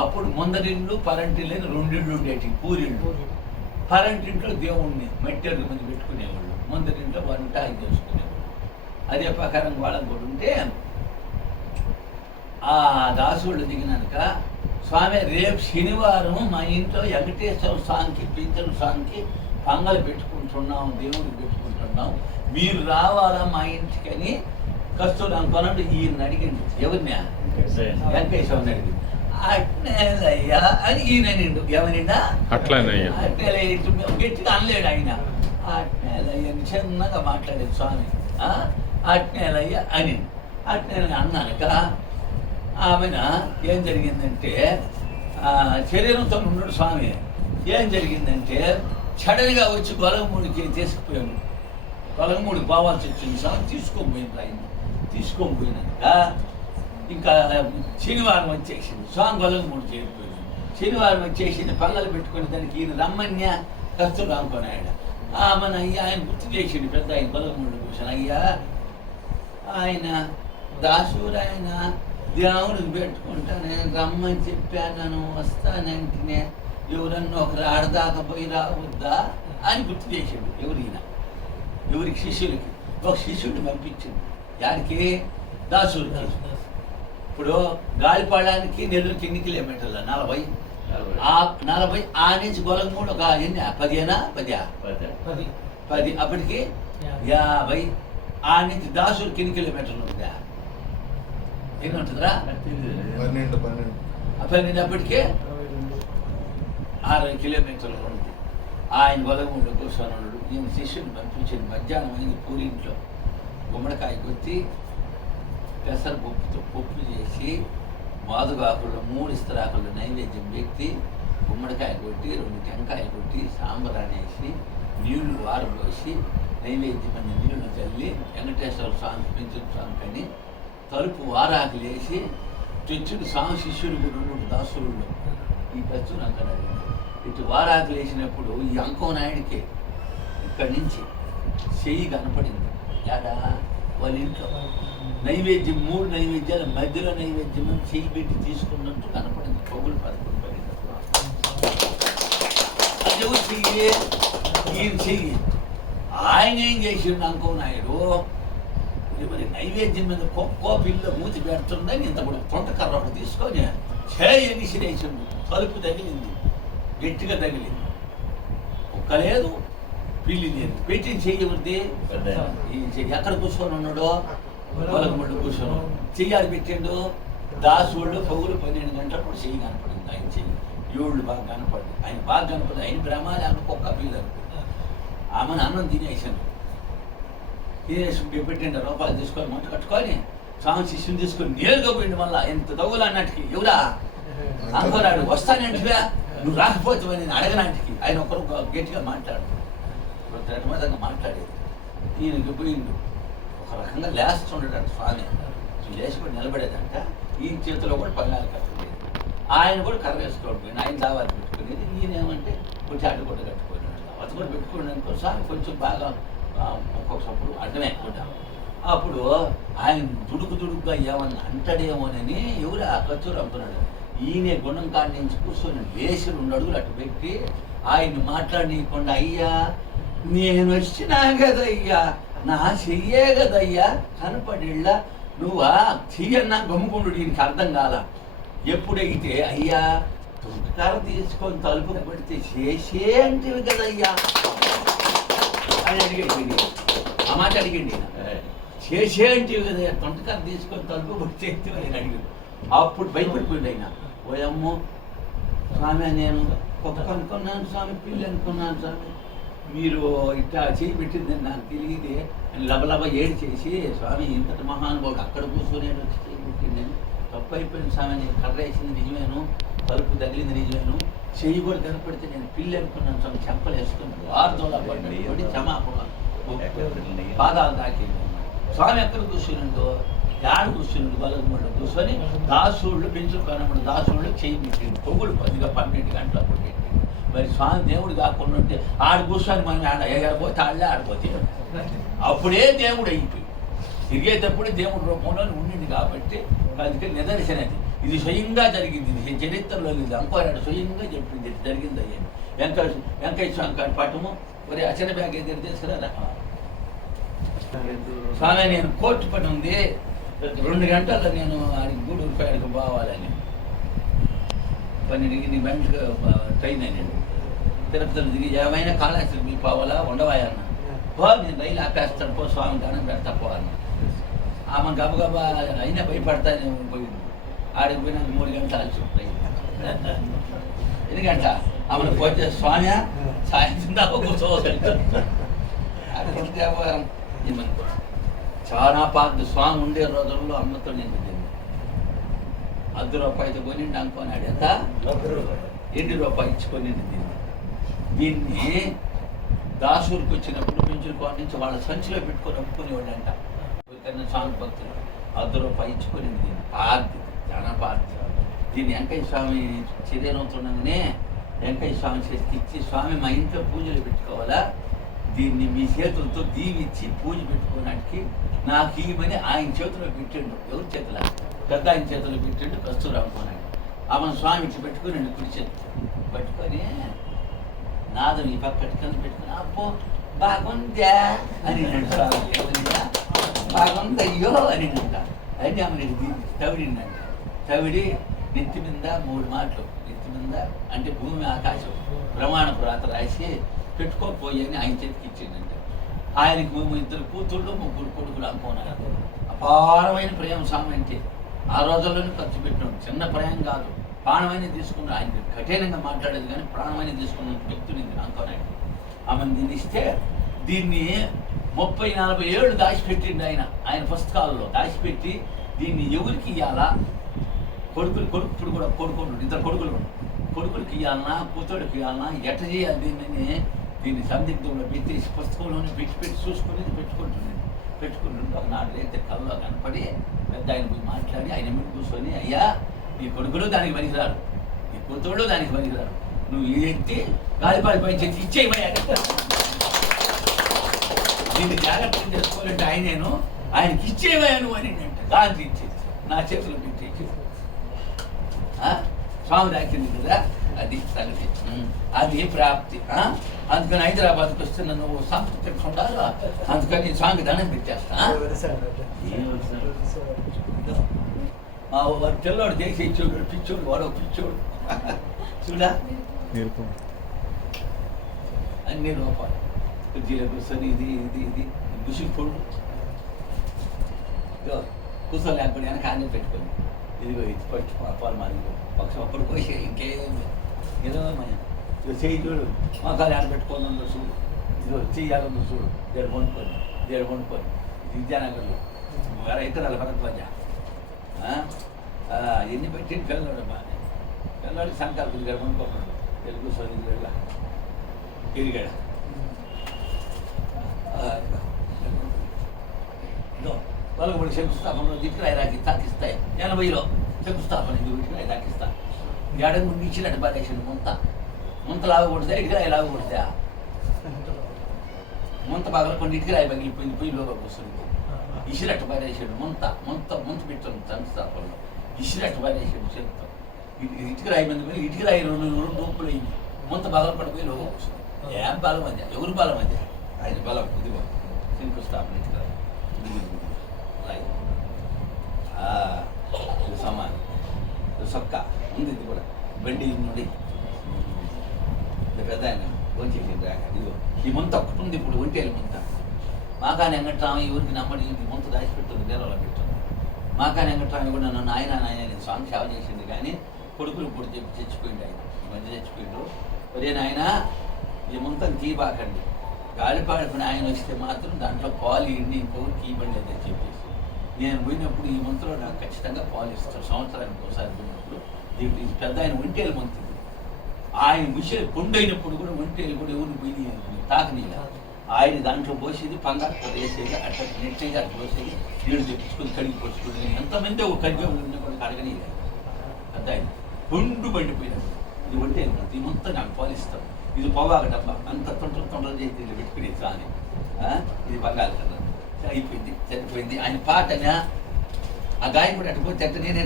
అప్పుడు ముందరిళ్ళు పరంటిల్లు అని రెండిళ్ళు ఉండేటి పూరిళ్ళు. పరంటింట్లో దేవుణ్ణి మట్టెరు మంది పెట్టుకునేవాళ్ళు, ముందరింట్లో వంట అది చేసుకునేవాళ్ళు. అదే ప్రకారం వాళ్ళని కూడా ఉంటే ఆ దాసుళ్ళు దిగినాక, స్వామి రేపు శనివారం మా ఇంట్లో వెంకటేశ్వర స్వామికి పింఛన స్వామికి పంగలు పెట్టుకుంటున్నాం, దేవుడికి పెట్టుకుంటున్నాం, మీరు రావాలా మా ఇంటికని కస్తూరి అనుకున్నాడు. ఈయన అడిగిండు, ఎవరినా? వెంకటేశ్వరుని అడిగింది. అట్నేలయ్యా అని ఈయన నిండు, ఏమనిండా అట్నేలయ్య, గట్టిగా అనలేడు ఆయన. అట్నేలయ్య అని చిన్నగా మాట్లాడేది స్వామి. అట్నేలయ్య అని అట్నేలయ్య అన్నాక ఆమెన ఏం జరిగిందంటే, శరీరంతో ఉన్నాడు స్వామి. ఏం జరిగిందంటే సడన్గా వచ్చి గొలగమూడికి తీసుకుపోయాడు. గొలగమూడికి పోవాల్సి వచ్చింది. స్వామి తీసుకోబోయింది. ఆయన తీసుకొని పోయినాక ఇంకా శనివారం వచ్చేసింది. స్వామి గొలగమూడి చేరిపోయింది. శనివారం వచ్చేసింది. పల్లలు పెట్టుకుని దానికి ఈయన రమ్మన్య కస్తులు అనుకున్నాడు. మన అయ్యా ఆయన గుర్తు చేసిండు, పెద్ద ఆయన గొలగమూడి కూర్చొని, అయ్యా ఆయన దాసూరు ఆయన దేవుడికి పెట్టుకుంటా, నేను రమ్మని చెప్పాను, వస్తానంటేనే ఎవరన్నా ఒకరు ఆడదాకా పోయి రావద్దా అని గుర్తు చేసాడు. ఎవరికి శిష్యులకి ఒక శిష్యుడిని పంపించింది. యారికి? దాసూరికి. ఇప్పుడు గాలిపాడానికి నెల్లూరుకి ఎన్ని కిలోమీటర్ల? 40. ఆ నుంచి గొలగమూడు ఒక ఎన్ని? 10 అప్పటికి 50. ఆ నుంచి దాసూరికి ఎన్ని కిలోమీటర్లు ఉంటుందా? ఎన్ని ఉంటుందిరా? 12 అప్పటికే 60 కిలోమీటర్లు ఉంటుంది. ఆయన గొలగమూడిలో కూర్చొని ఉన్నాడు. ఈయన శిష్యుని పంపించింది. మధ్యాహ్నం అయింది. పూరి ఇంట్లో గుమ్మడికాయ కొట్టి పెసరపప్పుతో పప్పు చేసి మాదుగాకుల్లో 3 ఇస్తరాకుల్లో నైవేద్యం పెట్టి గుమ్మడికాయ కొట్టి 2 టెంకాయలు కొట్టి సాంబారాన్ని వేసి నీళ్లు వారబోసి నైవేద్యం అనే నీళ్లు చల్లి వెంకటేశ్వర స్వామి పింఛన స్వామి అని తలుపు వారాకులు వేసి తెచ్చుడు స్వామి శిష్యుడు కూడా దాసురుళ్ళు ఈ కస్తులు అంకనాడు. ఇటు వారాకులు వేసినప్పుడు ఈ అంకం నాయుడికి ఇక్కడి నుంచి చెయ్యి కనపడింది. ఏడా? వాళ్ళ ఇంట్లో నైవేద్యం 3 నైవేద్యాలు మధ్యలో నైవేద్యం చెయ్యి పెట్టి తీసుకున్నట్టు కనపడింది. పొగులు 11 పడింది. అది ఎవరు చెయ్యి? ఈయన చెయ్యి. ఆయన ఏం చేసిండు అంకం నాయుడు, మరి నైవేద్యం మీద కుక్కో పిల్ల మూతి పెడుతుందని ఇంత కూడా తొంటకర్ర ఒకటి తీసుకొని చేయని సిరేసిండు. తలుపు తగిలింది, గట్టిగా తగిలింది. కుక్క లేదు, పిల్లి లేదు. పెట్టిన చెయ్యి ఎక్కడ కూర్చొని ఉన్నాడో గొలగమూడిలో కూర్చొని చెయ్యాలి పెట్టిండు. దాసుళ్ళు పగులు 12 గంటలప్పుడు చెయ్యి కనపడింది. ఆయన చెయ్యి ఏళ్ళు బాగా కనపడింది. ఆయన బాగా కనపడింది. ఆయన బ్రహ్మాలు అన్న కుక్క పిల్ల ఆమెను అన్నం తినేసాను. తినేసి పెట్టిండు. రూపాయలు తీసుకొని మూట కట్టుకొని స్వామి శిష్యుని తీసుకొని నేరుగా పోయిండు. మళ్ళా ఎంత తగులు అన్నట్టుకి, ఎవరా అనుకున్నాడు, వస్తానంటివా, నువ్వు రాకపోతే నేను అడగనాటికి. ఆయన ఒకరు గట్టిగా మాట్లాడు, ధర్మదంగా మాట్లాడేది. ఈయనకి పోయిండు. ఒక రకంగా లేస్తుండేట స్వామి. లేచిపోయి నిలబడేదంట. ఈ చేతిలో కూడా పల్లాలు కట్టుకునేది. ఆయన కూడా కర్ర వేసుకోకపోయింది. ఆయన దావాలు పెట్టుకునేది. ఈయన ఏమంటే కొంచెం అడ్డు కూడా కట్టుకున్నాడు. అది కూడా పెట్టుకున్నాడు. స్వామి కొంచెం బాగా ఒక్కొక్కప్పుడు అడ్డమే ఎక్కుంటాం. అప్పుడు ఆయన దుడుకుగా ఏమన్నా అంటాడేమోనని ఎవరు ఆ కచ్చూరు అనుకున్నాడు. ఈయనే గుణం కాడి నుంచి కూర్చొని లేచి 2 అడుగులు అటు పెట్టి ఆయన్ని మాట్లాడనీయకుండా, అయ్యా నేను వచ్చినా కదయ్యా, నా చెయ్యే కదయ్యా కనపడిళ్ళ, నువ్వా చెయ్యన్నా గమ్ముకుండు. దీనికి అర్థం కాల. ఎప్పుడైతే అయ్యా తొంటకర్ర తీసుకొని తలుపు పెడితే చేసే అంటివి కదయ్యా అని అడిగండి. ఆ మాట అడిగండి. చేసే అంటివి కదయ్యా, తొంటకర్ర తీసుకొని తలుపు పెడితే అని అడిగాడు. అప్పుడు భయపడిపోయింది ఆయన. ఓయమ్మో స్వామి, నేను కుక్క అనుకున్నాను స్వామి, పిల్లి అనుకున్నాను స్వామి, మీరు ఇట్లా చేయి పెట్టిందని నాకు తెలియదే అని లబలబ ఏడు చేసి, స్వామి ఇంతటి మహానుభావుడు అక్కడ కూర్చొని వచ్చి చేయి పెట్టిందని తప్పు అయిపోయింది స్వామి, నేను కర్ర వేసింది నిజమేను, తలుపు తగిలింది నిజమేను, చెయ్యి కూడా కనపడితే నేను పిల్లి అనుకున్నాను స్వామి, చెంపలు వేసుకుని వార్తోలా పడి క్షమాపణ పాదాలు తాకింది. స్వామి ఎక్కడ కూర్చున్నాడో, యాడ కూర్చున్నాడు గొలగమూడిలో కూర్చొని దాసుళ్ళు పెంచులు కనబడి దాసుళ్ళు చేయి పెట్టింది. పొగులు 12 గంటలప్పుడు పెట్టింది. మరి స్వామి దేవుడు కాకుండా ఉంటే ఆడ కూర్చొని మనం ఆడపోతే ఆడలే ఆడిపోతే అప్పుడే దేవుడు అయిపోయి తిరిగేటప్పుడే దేవుడు రూపంలో ఉండింది. కాబట్టి అందుకే నిదర్శనది. ఇది స్వయంగా జరిగింది, ఇది చరిత్రలో లేదు, అంకోరాడు స్వయంగా చెప్పింది జరిగింది అయ్యాను. వెంకయ్య స్వామి కాడి పాఠము మరి అచన బ్యాగ్ ఏదైనా తీసుకురారా స్వామి, నేను కోర్టు పని ఉంది 2 గంటల్లో నేను ఆడికి గూడూరు పేడకు పోవాలని 12కి వెంటనే ట్రైన్ అయినాడు. తిరుపతిలో దిగి ఏమైనా కాళేశ్వరం మీకు పోవాలా ఉండవాయన్న, పో నేను రైలు ఆపేస్తాను, పో స్వామి దానం పెడతా పో అన్న. ఆమె గబగబా అయినా భయపడతానే పోయింది. ఆడికి పోయినాక 3 గంటలు ఆల్చి ఎందుకంట ఆమెను పోతే స్వామి సాయంత్రం దాకా కూర్చోవాలి. చాలా పాత స్వామి ఉండే రోజుల్లో అమ్మతో నేను ₹10 కొనిండి అనుకోనాడు. ఎంత ₹8 ఇచ్చుకొని తింది. దీన్ని దాసూరికి వచ్చినప్పుడు పెంచుకోని నుంచి వాళ్ళ సంచిలో పెట్టుకొని అమ్ముకునేవాళ్ళంట. స్వామి భక్తులు ₹10 ఇచ్చుకొని దీన్ని పార్టీ చాలా పార్టీ. దీన్ని వెంకయ్య స్వామి చర్యనవుతుండగానే వెంకయ్య స్వామి చేతికి ఇచ్చి, స్వామి మా ఇంట్లో పూజలు పెట్టుకోవాలా, దీన్ని మీ చేతులతో దీవిచ్చి పూజ పెట్టుకోవడానికి నాకు ఇవ్వమని ఆయన చేతిలో పెట్టిండు. ఎవరి చేతుల? పెద్ద ఆయన చేతిలో పెట్టిండు. కస్తూరి అనుకున్నాడు. ఆమెను స్వామి ఇట్లా పెట్టుకుని కుడి చేతి పట్టుకొని నాదం ఈ పక్క కింద పెట్టుకుని అబ్బో బాగుందా అని స్వామి, బాగుందయ్యో అని అంట. అని ఆమె తవిడిందంట. తవిడి నెత్తి మీద 3 మాటలు, నెత్తి మీద అంటే భూమి ఆకాశం ప్రమాణపు రాత రాసి పెట్టుకోకపోయని ఆయన చేతికి ఇచ్చిందంటే, ఆయనకి మేము 2 కూతుళ్ళు 3 కొడుకులు అనుకున్నారు. అపారమైన ప్రేమ స్వామి అంటే ఆ రోజుల్లోనే ఖర్చు పెట్టినాడు. చిన్న ప్రేమ కాదు, ప్రాణమైన తీసుకున్నాడు. ఆయన కఠినంగా మాట్లాడేది కానీ ప్రాణమైన తీసుకున్న వ్యక్తులు అనుకున్నాడు. ఆమెను దీన్ని ఇస్తే దీన్ని 30-40 ఏళ్ళు దాచిపెట్టిండు ఆయన ఫస్ట్ కాల్లో దాచిపెట్టి దీన్ని ఎవరికి ఇవ్వాలా, కొడుకులు కూడా కొడుకులు 2 కొడుకులకి ఇవ్వాలన్నా కూతుడికి ఇవ్వాలన్నా ఎట్ట చేయాలి దీన్ని సందిగ్ధంలో పెట్టేసి పుస్తకంలోనే పెట్టి చూసుకుని పెట్టుకుంటుండే. ఒకనాడు అయితే కళ్ళలో కనపడి పెద్ద ఆయన పోయి మాట్లాడి ఆయన మీద కూర్చొని, అయ్యా నీ కొడుకులు దానికి పనికిరారు, నీ కూతుళ్ళు దానికి పనికిరారు, నువ్వు ఎత్తి గాలిపాలి పై చేసి ఇచ్చేయమయ్యా, దీన్ని జాగ్రత్త చేసుకోవాలంటే ఆయనకి ఇచ్చేవయ్యాను అని అంటే గాంధీ ఇచ్చేసి నా చేతిలో పెట్టి స్వామి దాకింది కదా, అది సంగతి, అది ప్రాప్తి. అందుకని హైదరాబాద్కి వస్తే నన్ను సంస్కృతి ఉండాలి, అందుకని స్వామికి దండం పెట్టేస్తా. వాడు పిల్లోడు దేశ ఇచ్చోడు పిచ్చోడు, వాడు పిచ్చోడు చూడా అన్ని రూపాయలు కుర్చీలో కూర్చొని ఇది గుసులు పొడు కూర్చోలేకపోతే వెనక అన్నీ పెట్టుకొని ఇదిగో ఇది పట్టు పాపాలు మాది ఒక్కడు పోసే ఇంకేం ఏదో చెయ్యి చూడు, మొక్కలు ఆడ పెట్టుకోను చూడు, ఇదిగో చెయ్యాలన్నా చూడు, దేడు కొనుక్కొని విద్యానగర్లో 20 ఎకరాల భరద్వాజ ఎన్ని పెట్టింది పిల్లలు పిల్లవాడికి సంకల్పం దేడు కొనుక్కోమన్నాడు. తెలుగు సోదరుగా తిరిగాడు వాళ్ళకి శంకుస్థాపనలో దిక్కురాయి రాకి తాకిస్తాయి. 80లో శంకుస్థాపన దిక్కురాయి తాకిస్తా. ఏడాది ముందు ఇచ్చినట్టు బాధేసాడు. ముంత లాగకూడదా ఇటుకరాయి లాగకూడదా? ముంత బాగా కొన్ని ఇటుకరాయి పగిలిపోయింది, పొయ్యిలోగా వస్తుంది. ఇసిరట్టు బాధేసాడు. ముంత పెట్టాను శంకుస్థాపనలో ఇసిరట్టు బాధేసాడు చేతితో. ఇటుకరాయి మంది పోయి ఇటుకరాయి 2 డూపులు అయింది. ముంత బాగా పడిపోయి లోగా వస్తుంది. ఏం బలం అది? ఎవరు బలం అది? ఆయన బలం. ఇదిగో శంకుస్థాపన ఇటుకరాయి సమానం సొక్క ఉంది. ఇది కూడా బండి నుండి పెద్ద ఆయన భోంచేసింది రాక. ఇదిగో ఈ ముంత ఒక్కటి ఉంది ఇప్పుడు, ఒంటేలు ముంత. మాకాని వెంకట్రామ ఎవరికి నమ్మడి ముంత దాచిపెట్టుంది, డేరాలో పెడుతుంది. మాకాని వెంకట్రామ కూడా నన్ను ఆయన నేను స్వామి సేవ చేసింది కానీ కొడుకులు ఇప్పుడు చెప్పి చచ్చిపోయింది. ఆయన ఈ మధ్య చచ్చిపోయిండు. ఒరే నాయన ఈ ముంతను తీబాకండి, గాలిపాడుకుని ఆయన వస్తే మాత్రం దాంట్లో పాలు ఇండి ఇంకొకరికి ఇవ్వండి అని చెప్పేసి నేను పోయినప్పుడు ఈ ముంతలో నాకు ఖచ్చితంగా పాలు ఇస్తాను. సంవత్సరానికి ఒకసారి పోయినప్పుడు దీనికి పెద్ద ఆయన ఒంటేలు మంతుంది. ఆయన ముసలి కొండైనప్పుడు కూడా ఒంటేలు కూడా ఎవరు పోయి తాకనీయ ఆయన దాంట్లో పోసేది పంగారు వేసేది అట్లా నెట్టేది అట్లా పోసేది నీళ్ళు తెప్పించుకొని కడిగి పరుచుకుని ఎంతమంది ఒక కడిగే ఉన్న కూడా కడగనీయ. పెద్ద ఆయన కొండు బండిపోయినప్పుడు ఇది ఒంటేలు మంది ఈ మొత్తం నాకు పాలు ఇస్తాం. ఇది పొగాకు డబ్బా అంత తొంటలు చేసి పెట్టుకునేది సాని. ఇది బంగారు కదా అయిపోయింది, చనిపోయింది. ఆయన పాటన ఆ గాయం కూడా అటుపోతే నేను